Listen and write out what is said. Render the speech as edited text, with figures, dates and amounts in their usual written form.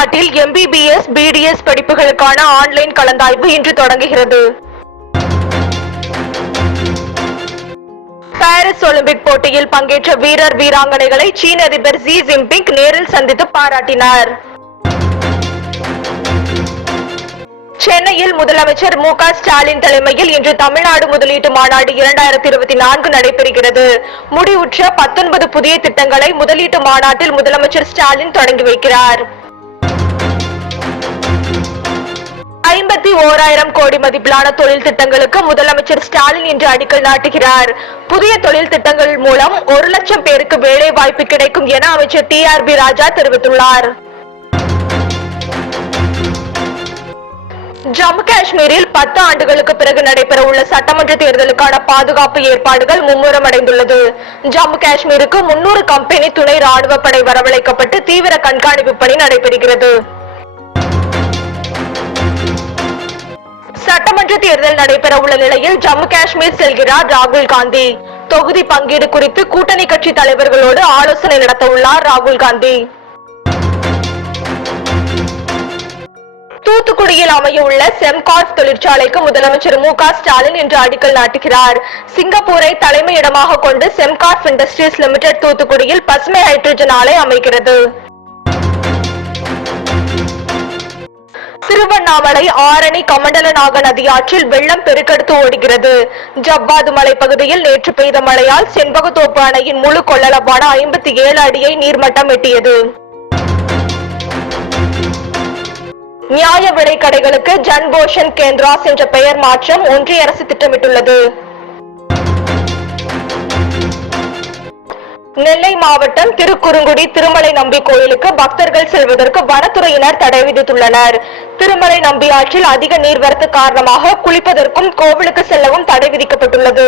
தமிழ்நாட்டில் MBBS, BDS படிப்புகளுக்கான online கலந்தாய்வு இன்று தொடங்குகிறது. பாரிஸ் ஒலிம்பிக் போட்டியில் பங்கேற்ற வீரர் வீராங்கனைகளை சீன அதிபர் ஜி ஜின்பிங் நேரில் சந்தித்து பாராட்டினார். சென்னையில் முதலமைச்சர் மு.க. ஸ்டாலின் தலைமையில் இன்று தமிழ்நாடு முதலீட்டு மாநாடு 2024 நடைபெறுகிறது. முடிவுற்ற 19 புதிய திட்டங்களை முதலீட்டு மாநாட்டில் முதலமைச்சர் ஸ்டாலின் தொடங்கி வைக்கிறார். 51,000 கோடி மதிப்பிலான தொழில் திட்டங்களுக்கு முதலமைச்சர் ஸ்டாலின் இன்று அடிக்கல் நாட்டுகிறார். புதிய தொழில் திட்டங்கள் மூலம் 1 லட்சம் பேருக்கு வேலை வாய்ப்பு கிடைக்கும் என அமைச்சர் TRB ராஜா தெரிவித்துள்ளார். ஜம்மு காஷ்மீரில் 10 ஆண்டுகளுக்கு பிறகு நடைபெற உள்ள சட்டமன்ற தேர்தலுக்கான பாதுகாப்பு ஏற்பாடுகள் மும்முரமடைந்துள்ளது. ஜம்மு காஷ்மீருக்கு 300 கம்பெனி துணை ராணுவ படை வரவழைக்கப்பட்டு தீவிர கண்காணிப்பு பணி நடைபெறுகிறது. சட்டமன்ற தேர்தல் நடைபெற உள்ள நிலையில் ஜம்மு காஷ்மீர் செல்கிறார் ராகுல் காந்தி. தொகுதி பங்கீடு குறித்து கூட்டணி கட்சி தலைவர்களோடு ஆலோசனை நடத்த உள்ளார் ராகுல் காந்தி. தூத்துக்குடியில் அமைய உள்ள செம்கார்ப் தொழிற்சாலைக்கு முதலமைச்சர் மு.க. ஸ்டாலின் இன்று அடிக்கல் நாட்டுகிறார். சிங்கப்பூரை தலைமையிடமாக கொண்டு செம்கார்ப் இண்டஸ்ட்ரீஸ் லிமிடெட் தூத்துக்குடியில் பசுமை ஹைட்ரஜன் ஆலை அமைக்கிறது. திருவண்ணாமலை ஆரணி கமண்டலநாக நதியாற்றில் வெள்ளம் பெருக்கெடுத்து ஓடுகிறது. ஜவ்வாது மலைப்பகுதியில் நேற்று பெய்த மழையால் செண்பகத்தோப்பு அணையின் முழு கொள்ளளவான 57 அடியை நீர்மட்டம் எட்டியது. நியாய விலை கடைகளுக்கு ஜன் போஷன் கேந்திராஸ் என்ற பெயர் மாற்றம் ஒன்றிய அரசு திட்டமிட்டுள்ளது. நெல்லை மாவட்டம் திருக்குறுங்குடி திருமலை நம்பி கோயிலுக்கு பக்தர்கள் செல்வதற்கு வனத்துறையினர் தடை விதித்துள்ளனர். திருமலை நம்பி ஆற்றில் அதிக நீர்வரத்து காரணமாக குளிப்பதற்கும் கோவிலுக்கு செல்லவும் தடை விதிக்கப்பட்டுள்ளது.